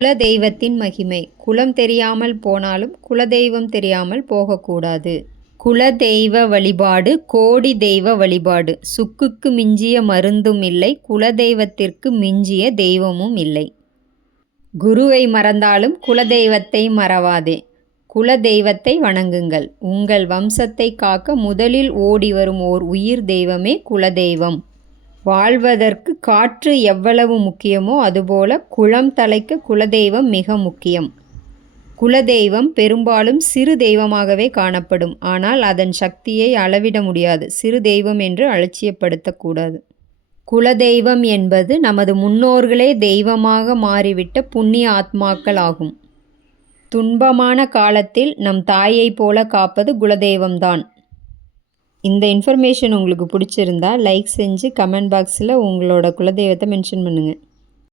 குலதெய்வத்தின் மகிமை. குலம் தெரியாமல் போனாலும் குலதெய்வம் தெரியாமல் போகக்கூடாது. குலதெய்வ வழிபாடு கோடி தெய்வ வழிபாடு. சுக்குக்கு மிஞ்சிய மருந்தும் இல்லை, குலதெய்வத்திற்கு மிஞ்சிய தெய்வமும் இல்லை. குருவை மறந்தாலும் குலதெய்வத்தை மறவாதே. குலதெய்வத்தை வணங்குங்கள். உங்கள் வம்சத்தை காக்க முதலில் ஓடி வரும் ஓர் உயிர் தெய்வமே குலதெய்வம். வாழ்வதற்கு காற்று எவ்வளவு முக்கியமோ அதுபோல குலம் தழைக்க குலதெய்வம் மிக முக்கியம். குலதெய்வம் பெரும்பாலும் சிறு தெய்வமாகவே காணப்படும். ஆனால் அதன் சக்தியை அளவிட முடியாது. சிறு தெய்வம் என்று அலட்சியப்படுத்தக்கூடாது. குலதெய்வம் என்பது நமது முன்னோர்களே தெய்வமாக மாறிவிட்ட புண்ணிய ஆத்மாக்கள் ஆகும். துன்பமான காலத்தில் நம் தாயை போல காப்பது குலதெய்வம்தான். இந்த இன்ஃபர்மேஷன் உங்களுக்கு பிடிச்சிருந்தா லைக் செஞ்சு கமெண்ட் பாக்ஸில் உங்களோட குலதெய்வத்தை மென்ஷன் பண்ணுங்கள்.